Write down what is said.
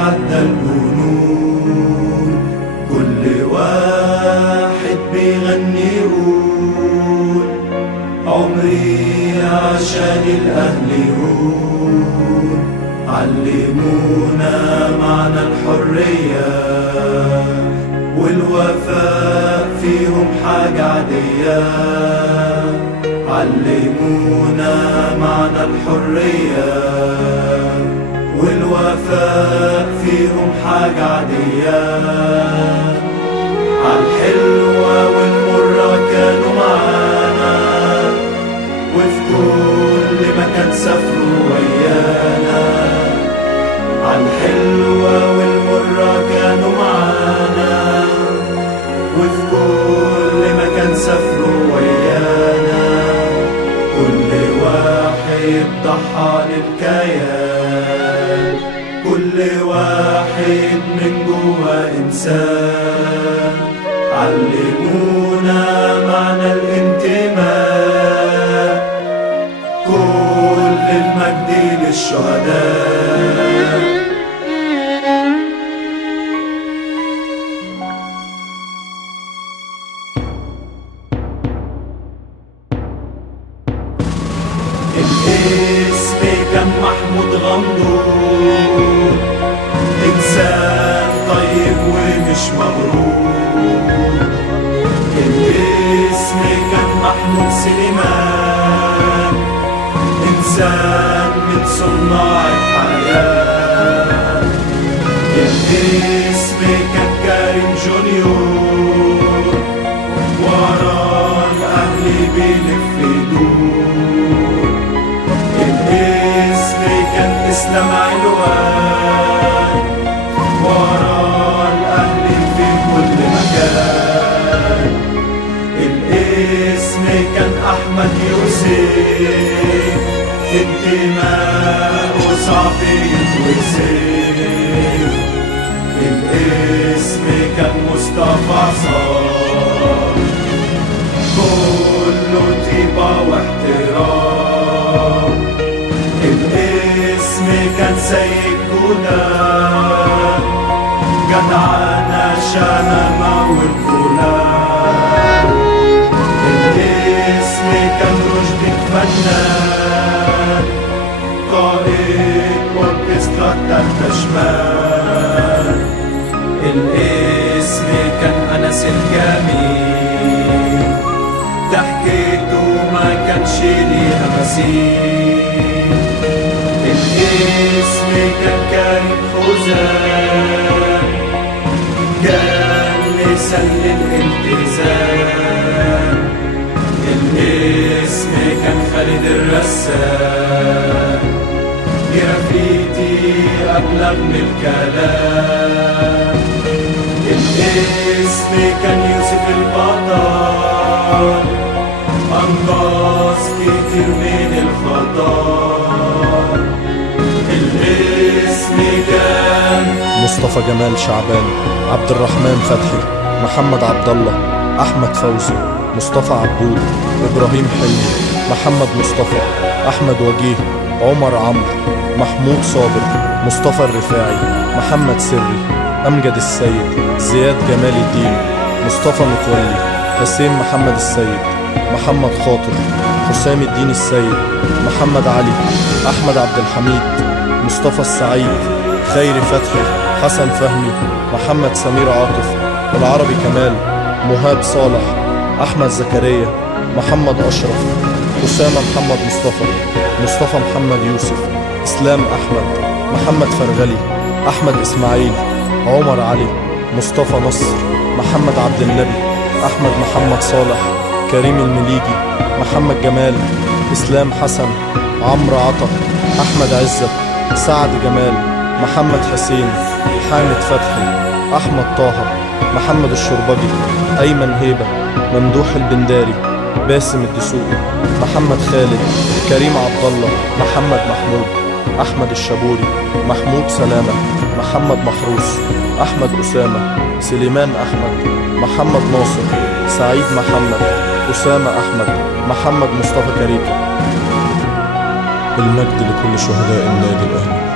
تتعدى الجنون. كل واحد بيغني يقول عمري عشان الأهل يهون. علمونا معنى الحرية والوفاء فيهم حاجة عادية. علمونا معنى الحرية والوفاء فيهم حاجة عادية. عالحلوة والمرة كانوا معانا وفي كل مكان سافروا ويانا. عالحلوة والمرة كانوا معانا وفي كل مكان سافروا ويانا. كل واحد ضحى للكيان، كل واحد من جوا إنسان. علمونا معنى الانتماء، كل المجد للشهداء. الاسم كان محمود غمدون، إنسان طيب ومش مغرور. الاسم كان محمود سليمان، إنسان من صناع الحياة. الاسم كان كريم جونيور، ورا الأهل بيلف يدور. الاسم كان إسلام علوان، ورا الأهل في كل مكان. الاسم كان أحمد يوسف، انتماء وصعب يتوسف. الاسم كان مصطفى صار، كله طيبة واحترام. الاسم كان سيد جودة، جدعانة شهامة والغلام. الاسم كان رشدي فنان، قائد وأوركسترا التالتة شمال. الاسم كان أنس الجميل، ضحكته ما كانش ليها مثيل. الاسم كان كريم خوذان، كان مثال للالتزام. الاسم كان خالد الرسام، جرافيتي أبلغ من الكلام. الاسم كان يوسف البطل، أنقذ كتير من الخطر. الاسم كان مصطفى جمال شعبان، عبد الرحمن فتحي، محمد عبد الله، أحمد فوزي، مصطفى عبود، إبراهيم حلمي، محمد مصطفى، أحمد وجيه، عمر عمرو، محمود صابر، مصطفى الرفاعي، محمد سري، أمجد السيد، زياد جمال الدين، مصطفى متولي، حسين محمد السيد، محمد خاطر، حسام الدين السيد، محمد علي، أحمد عبد الحميد، مصطفى السعيد، خيري فتحي، حسن فهمي، محمد سمير عاطف، العربي كمال، مهاب صالح، أحمد زكريا، محمد أشرف، أسامة محمد مصطفى، مصطفى محمد يوسف، إسلام أحمد، محمد فرغلي، أحمد إسماعيل، عمر علي، مصطفى نصر، محمد عبد النبي، أحمد محمد صالح، كريم المليجي، محمد جمال، إسلام حسن، عمرو عطا، أحمد عزت، سعد جمال، محمد حسين، حامد فتحي، أحمد طه، محمد الشربجي، أيمن هيبة، ممدوح البنداري، باسم الدسوقي، محمد خالد، كريم عبد الله، محمد محمود، أحمد الشابوري، محمود سلامة، محمد محروس، أحمد أسامة، سليمان أحمد، محمد ناصر، سعيد محمد، أسامة أحمد، محمد مصطفى كريكة. المجد لكل شهداء النادي الأهلي.